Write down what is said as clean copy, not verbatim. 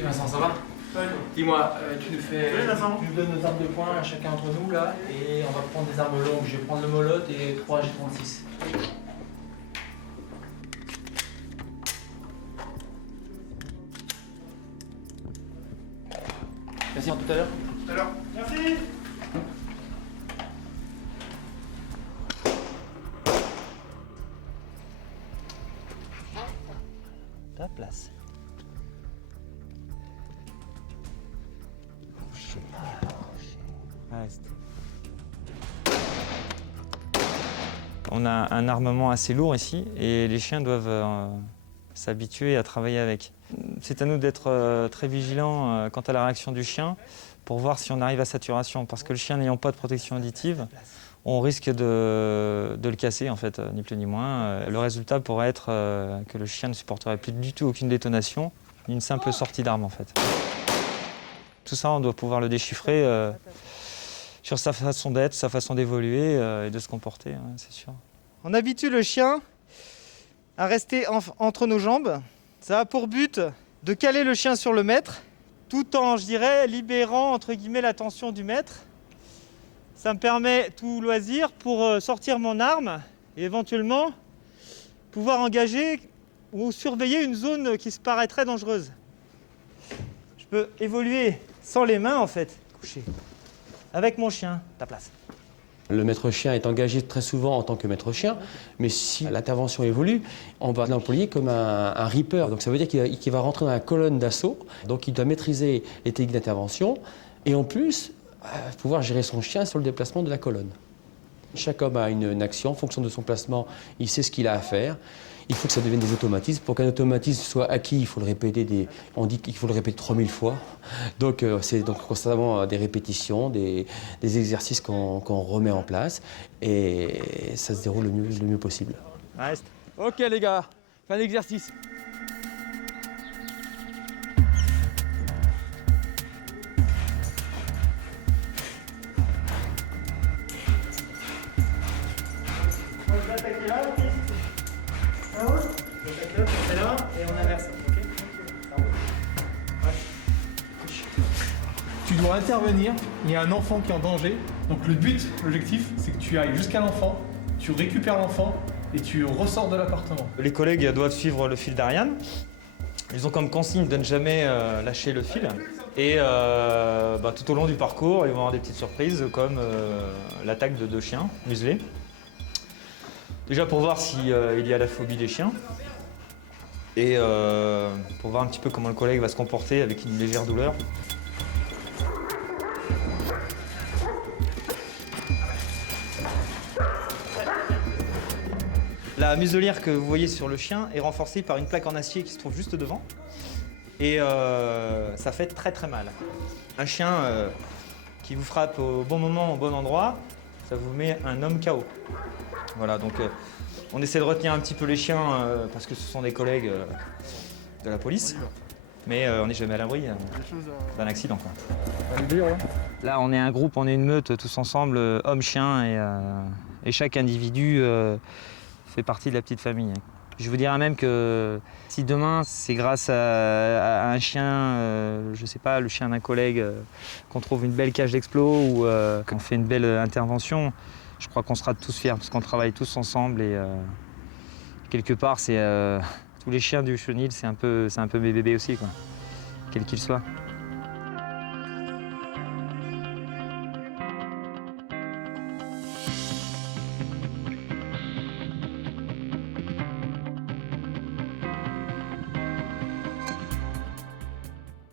Salut Vincent, ça va? Dis-moi, tu nous donnes nos armes de poing à chacun entre nous là, et on va prendre des armes longues. Je vais prendre le molot et 3 G36. Merci, à tout à l'heure. Tout à l'heure. Merci. Ta place. Reste. On a un armement assez lourd ici et les chiens doivent s'habituer à travailler avec. C'est à nous d'être très vigilants quant à la réaction du chien pour voir si on arrive à saturation. Parce que le chien n'ayant pas de protection additive, on risque de le casser, en fait, ni plus ni moins. Le résultat pourrait être que le chien ne supporterait plus du tout aucune détonation, ni une simple sortie d'arme, en fait. Tout ça, on doit pouvoir le déchiffrer sur sa façon d'être, sa façon d'évoluer et de se comporter, hein, c'est sûr. On habitue le chien à rester entre nos jambes. Ça a pour but de caler le chien sur le maître, tout en, je dirais, libérant entre guillemets la tension du maître. Ça me permet tout loisir pour sortir mon arme et éventuellement pouvoir engager ou surveiller une zone qui se paraîtrait dangereuse. Je peux évoluer sans les mains en fait, couché, avec mon chien, ta place. Le maître chien est engagé très souvent en tant que maître chien, mais si l'intervention évolue, on va l'employer comme un reaper. Donc ça veut dire qu'il va rentrer dans la colonne d'assaut, donc il doit maîtriser les techniques d'intervention et en plus pouvoir gérer son chien sur le déplacement de la colonne. Chaque homme a une action, en fonction de son placement, il sait ce qu'il a à faire. Il faut que ça devienne des automatismes. Pour qu'un automatisme soit acquis, il faut le répéter, on dit qu'il faut le répéter 3000 fois. Donc c'est donc constamment des répétitions, des exercices qu'on remet en place et ça se déroule le mieux possible. Reste. Ok les gars, fin d'exercice. On va attaquer là, ok. Ça roule. On attaque là, on fait là et on inverse. Ok. Ça roule. Ouais. Tu dois intervenir, il y a un enfant qui est en danger. Donc le but, l'objectif, c'est que tu ailles jusqu'à l'enfant, tu récupères l'enfant et tu ressors de l'appartement. Les collègues doivent suivre le fil d'Ariane. Ils ont comme consigne de ne jamais lâcher le fil. Et tout au long du parcours, ils vont avoir des petites surprises comme l'attaque de 2 chiens muselés. Déjà pour voir s'il y a la phobie des chiens. Et pour voir un petit peu comment le collègue va se comporter avec une légère douleur. La muselière que vous voyez sur le chien est renforcée par une plaque en acier qui se trouve juste devant. Et ça fait très très mal. Un chien qui vous frappe au bon moment, au bon endroit, ça vous met un homme KO. Voilà, donc on essaie de retenir un petit peu les chiens parce que ce sont des collègues de la police. Mais on n'est jamais à l'abri d'un accident, quoi. Là, on est un groupe, on est une meute tous ensemble, hommes-chiens, et chaque individu fait partie de la petite famille. Je vous dirais même que si demain, c'est grâce à un chien, je sais pas, le chien d'un collègue, qu'on trouve une belle cage d'explos ou qu'on fait une belle intervention, je crois qu'on sera tous fiers parce qu'on travaille tous ensemble et quelque part, c'est tous les chiens du chenil, c'est un peu mes bébés aussi, quoi, quels qu'ils soient.